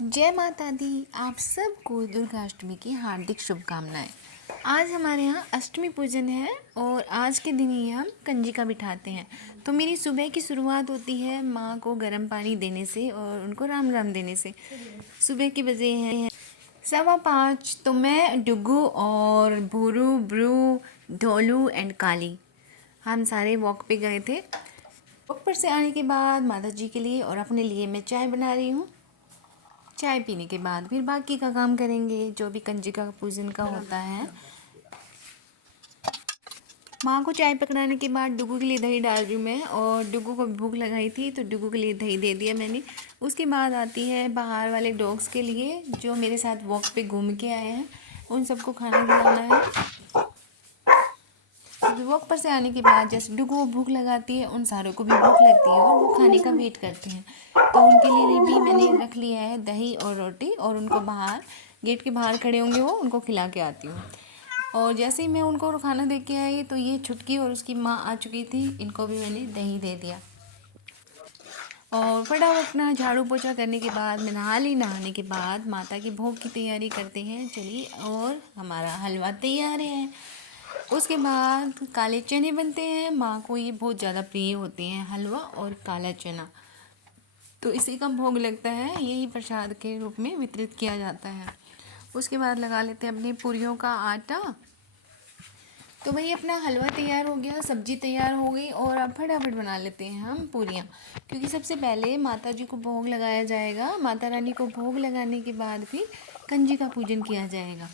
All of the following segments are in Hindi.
जय माता दी। आप सबको दुर्गा अष्टमी की हार्दिक शुभकामनाएं। आज हमारे यहाँ अष्टमी पूजन है और आज के दिन ही हम कंजिका बिठाते हैं। तो मेरी सुबह की शुरुआत होती है माँ को गर्म पानी देने से और उनको राम राम देने से। सुबह के बजे हैं 5:15। तो मैं डुगू और भूरू ब्रू ढोलू एंड काली हम सारे वॉक पे गए थे। वॉक पर से आने के बाद माता जी के लिए और अपने लिए मैं चाय बना रही हूँ। चाय पीने के बाद फिर बाकी का काम करेंगे जो भी कंजिका पूजन का होता है। माँ को चाय पकड़ाने के बाद डुगू के लिए दही डाल रही हूँ मैं, और डुगू को भूख लगाई थी तो डुगू के लिए दही दे दिया मैंने। उसके बाद आती है बाहर वाले डॉग्स के लिए जो मेरे साथ वॉक पे घूम के आए हैं, उन सबको खाना खिलाना है। वॉक पर से आने के बाद जैसे डुगू को भूख लगाती है, उन सारों को भी भूख लगती है और वो खाने का वेट करते हैं। तो उनके लिए भी मैंने रख लिया है दही और रोटी, और उनको बाहर गेट के बाहर खड़े होंगे वो, उनको खिला के आती हूँ। और जैसे ही मैं उनको खाना दे के आई तो ये छुटकी और उसकी माँ आ चुकी थी, इनको भी मैंने दही दे दिया। और फटाफट अपना झाड़ू पोछा करने के बाद मैं नहा ली। नहाने के बाद माता की भोग की तैयारी करते हैं, चलिए। और हमारा हलवा तैयार है। उसके बाद काले चने बनते हैं। माँ को ये बहुत ज़्यादा प्रिय होते हैं, हलवा और काला चना। तो इसी का भोग लगता है, यही प्रसाद के रूप में वितरित किया जाता है। उसके बाद लगा लेते हैं अपनी पूरियों का आटा। तो भाई अपना हलवा तैयार हो गया, सब्जी तैयार हो गई, और अब फटाफट बना लेते हैं हम पूरियाँ। क्योंकि सबसे पहले माता जी को भोग लगाया जाएगा। माता रानी को भोग लगाने के बाद फिर कंजिका पूजन किया जाएगा।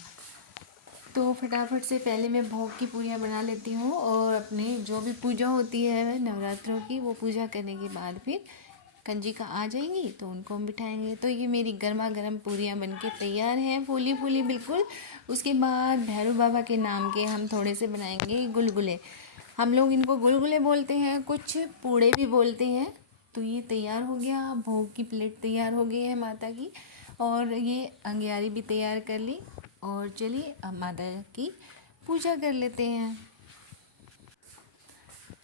तो फटाफट से पहले मैं भोग की पूरियाँ बना लेती हूँ, और अपने जो भी पूजा होती है नवरात्रों की, वो पूजा करने के बाद फिर कंजिका आ जाएंगी तो उनको हम बिठाएंगे। तो ये मेरी गर्मा गर्म पूरियाँ बनके तैयार हैं, फूली फूली बिल्कुल। उसके बाद भैरव बाबा के नाम के हम थोड़े से बनाएंगे गुलगुले। हम लोग इनको गुलगुले बोलते हैं, कुछ पूड़े भी बोलते हैं। तो ये तैयार हो गया, भोग की प्लेट तैयार हो गई है माता की, और ये अंगियारी भी तैयार कर ली। और चलिए अब माता की पूजा कर लेते हैं।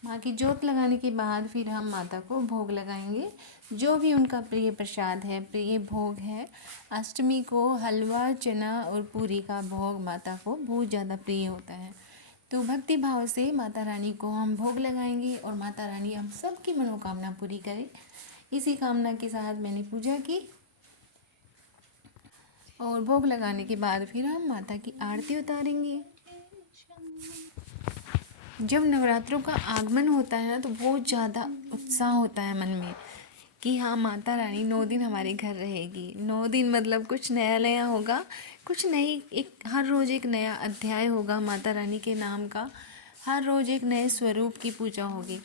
माँ की जोत लगाने के बाद फिर हम माता को भोग लगाएंगे, जो भी उनका प्रिय प्रसाद है, प्रिय भोग है। अष्टमी को हलवा चना और पूरी का भोग माता को बहुत ज़्यादा प्रिय होता है। तो भक्ति भाव से माता रानी को हम भोग लगाएंगे, और माता रानी हम सबकी मनोकामना पूरी करे। इसी कामना के साथ मैंने पूजा की, और भोग लगाने के बाद फिर हम माता की आरती उतारेंगे। जब नवरात्रों का आगमन होता है ना, तो बहुत ज़्यादा उत्साह होता है मन में कि हाँ, माता रानी 9 दिन हमारे घर रहेगी। 9 दिन मतलब कुछ नया नया होगा, कुछ नई, एक हर रोज़ एक नया अध्याय होगा माता रानी के नाम का। हर रोज़ एक नए स्वरूप की पूजा होगी।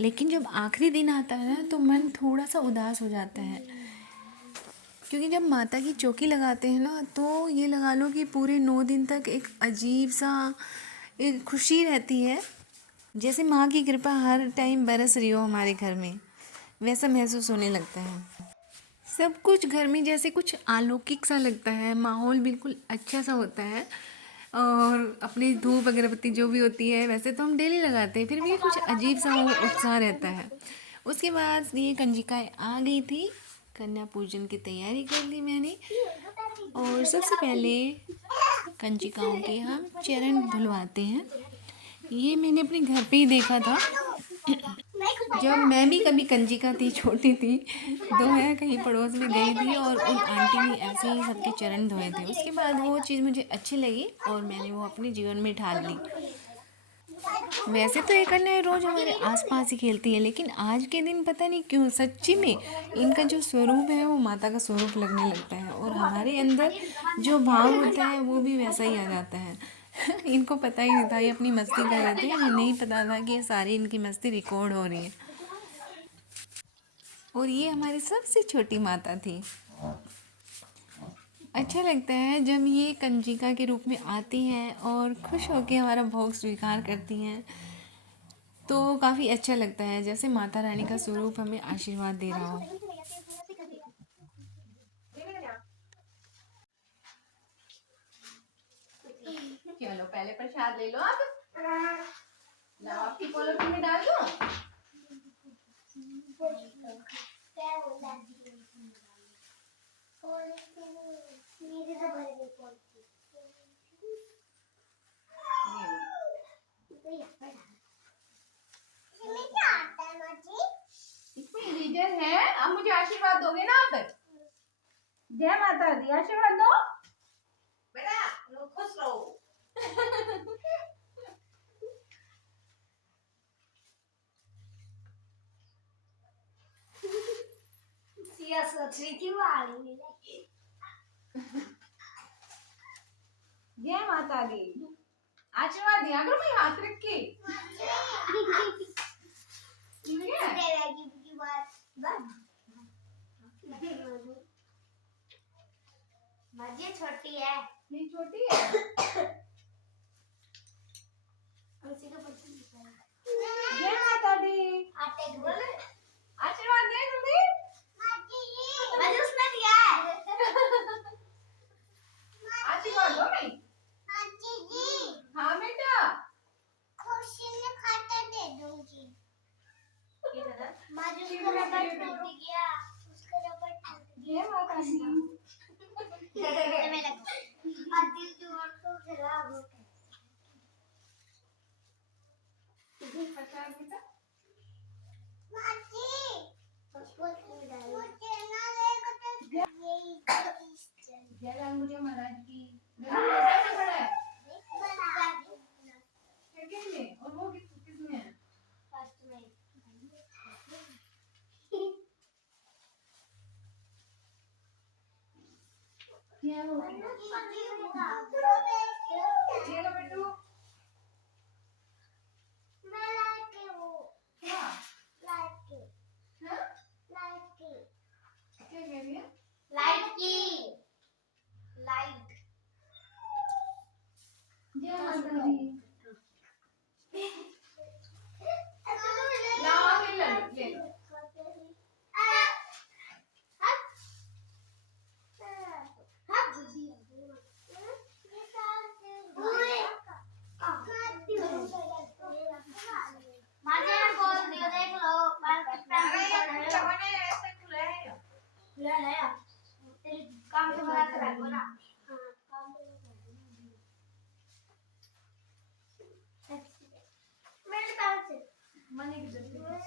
लेकिन जब आखिरी दिन आता है ना, तो मन थोड़ा सा उदास हो जाता है। क्योंकि जब माता की चौकी लगाते हैं ना, तो ये लगा लो कि पूरे 9 दिन तक एक अजीब सा एक खुशी रहती है, जैसे माँ की कृपा हर टाइम बरस रही हो हमारे घर में, वैसा महसूस होने लगता है। सब कुछ घर में जैसे कुछ अलौकिक सा लगता है, माहौल बिल्कुल अच्छा सा होता है। और अपनी धूप अगरबत्ती जो भी होती है, वैसे तो हम डेली लगाते हैं, फिर भी कुछ अजीब सा वो उत्साह रहता है। उसके बाद ये कंजिकाएँ आ गई थी, कन्या पूजन की तैयारी कर ली मैंने। और सबसे पहले कंजिकाओं के हम चरण धुलवाते हैं। ये मैंने अपने घर पे ही देखा था, जब मैं भी कभी कंजिका थी, छोटी थी, तो मैं कहीं पड़ोस में गई थी और उन आंटी ने ऐसे ही सबके चरण धोए थे। उसके बाद वो चीज़ मुझे अच्छी लगी और मैंने वो अपने जीवन में ढाल ली। वैसे तो ये कन्याएं रोज हमारे आसपास ही खेलती है, लेकिन आज के दिन पता नहीं क्यों सच्ची में इनका जो स्वरूप है वो माता का स्वरूप लगने लगता है, और हमारे अंदर जो भाव होता है वो भी वैसा ही आ जाता है। इनको पता ही नहीं था, ये अपनी मस्ती कर रहे थे, इन्हें नहीं पता था कि ये सारी इनकी मस्ती रिकॉर्ड हो रही है। और ये हमारी सबसे छोटी माता थी। अच्छा लगता है जब ये कंजिका के रूप में आती हैं और खुश होकर हमारा भोग स्वीकार करती हैं, तो काफ़ी अच्छा लगता है, जैसे माता रानी का स्वरूप हमें आशीर्वाद दे रहा हो। चलो पहले प्रसाद ले लो आप। लाओ, आपकी पॉलिथीन में डाल दो। जय माता दी, आशीर्वाद दो बेटा खुश रहो। सिया सोच रही थी वो आ रही है। जय माता दी, आशीर्वाद दिया करो भाई हाथ रख के। ठीक है? मजे छोटी है। ये छोटी है। उसी का पसंद है। जय माता दी, आटे के बोले आशीर्वाद दे जल्दी। मजे उसने दिया है। आशीर्वाद दो भाई। हाँ बेटा, खुशी ने खाता दे दूंगी। माजू उसका रबड़ टूट गया। उसका रबड़ टूट गया। जय माता दी। मैं लगा आदिल जोड़ तो खराब हो गया। प्रसाद बेटा, माजी मुझे ना लेगा तो यही जय रामूजा महाराज की। कैसे पड़ा है? सेकंड में, और वो किसमें है? फर्स्ट में। क्या हो गया? ये लो बेटू। मैं लाइट की हूँ। क्या? लाइट की। हाँ? लाइट की। क्या कह रही है? लाइट की। लाइट। जय माता दी। ले लो। काम तो बड़ा कर रखो ना। मेरे पास है। मनी की जरूरत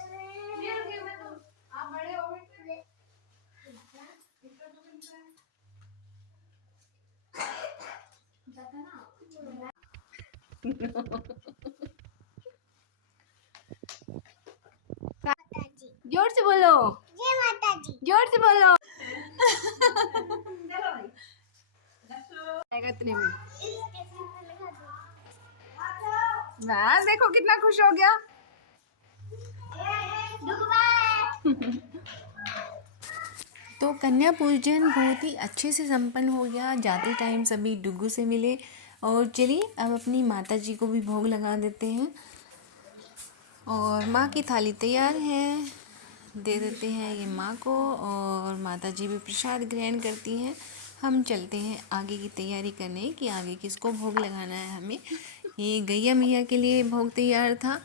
ये रुकिए मैं तो आप बड़े हो गए इतना तो मिलता है जाता ना। माताजी। जोर से बोलो, जय माताजी। जोर से बोलो। चलो भाई आएगा इतने में। वाह देखो कितना खुश हो गया। तो कन्या पूजन बहुत ही अच्छे से संपन्न हो गया। जाते टाइम सभी डुग्गू से मिले और चलिए अब अपनी माता जी को भी भोग लगा देते हैं। और माँ की थाली तैयार है, दे देते हैं ये माँ को और माता जी भी प्रसाद ग्रहण करती हैं। हम चलते हैं आगे की तैयारी करने कि आगे किसको भोग लगाना है हमें। ये गैया मैया के लिए भोग तैयार था,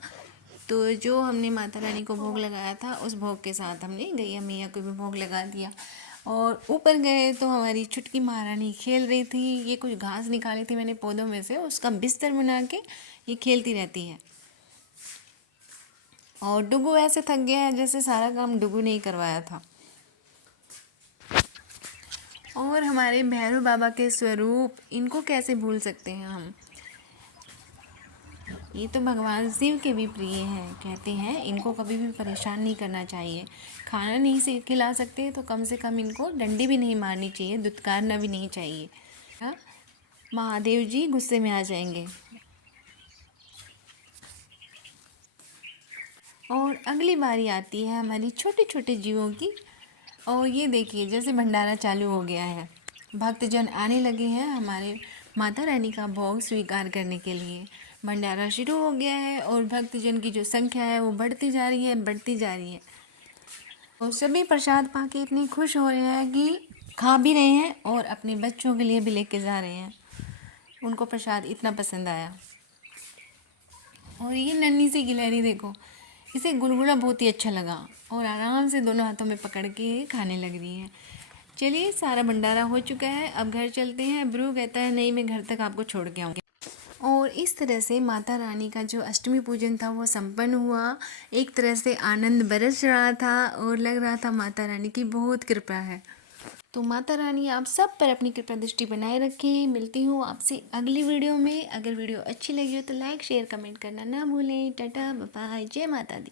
तो जो हमने माता रानी को भोग लगाया था उस भोग के साथ हमने गैया मैया को भी भोग लगा दिया। और ऊपर गए तो हमारी छुटकी महारानी खेल रही थी। ये कुछ घास निकाली थी मैंने पौधों में से, उसका बिस्तर बना के ये खेलती रहती है। और डुगू ऐसे थक गया है जैसे सारा काम डुगू ने ही करवाया था। और हमारे भैरव बाबा के स्वरूप, इनको कैसे भूल सकते हैं हम। ये तो भगवान शिव के भी प्रिय हैं। कहते हैं इनको कभी भी परेशान नहीं करना चाहिए। खाना नहीं से खिला सकते तो कम से कम इनको डंडी भी नहीं मारनी चाहिए, दुत्कारना भी नहीं चाहिए। हाँ? महादेव जी गुस्से में आ जाएंगे। और अगली बारी आती है हमारी छोटे छोटे जीवों की। और ये देखिए जैसे भंडारा चालू हो गया है, भक्तजन आने लगे हैं हमारे माता रानी का भोग स्वीकार करने के लिए। भंडारा शुरू हो गया है और भक्तजन की जो संख्या है वो बढ़ती जा रही है, बढ़ती जा रही है। और सभी प्रसाद पाके इतने खुश हो रहे हैं कि खा भी रहे हैं और अपने बच्चों के लिए भी लेके जा रहे हैं। उनको प्रसाद इतना पसंद आया। और ये नन्ही सी गिलहरी देखो, इसे गुलगुला बहुत ही अच्छा लगा और आराम से दोनों हाथों में पकड़ के खाने लग रही है। चलिए सारा भंडारा हो चुका है, अब घर चलते हैं। ब्रू कहता है नहीं मैं घर तक आपको छोड़ के आऊँगी। और इस तरह से माता रानी का जो अष्टमी पूजन था वो संपन्न हुआ। एक तरह से आनंद बरस रहा था और लग रहा था माता रानी की बहुत कृपा है। तो माता रानी आप सब पर अपनी कृपा दृष्टि बनाए रखें। मिलती हूँ आपसे अगली वीडियो में। अगर वीडियो अच्छी लगी हो तो लाइक शेयर कमेंट करना ना भूलें। टाटा बाय बाय, जय माता दी।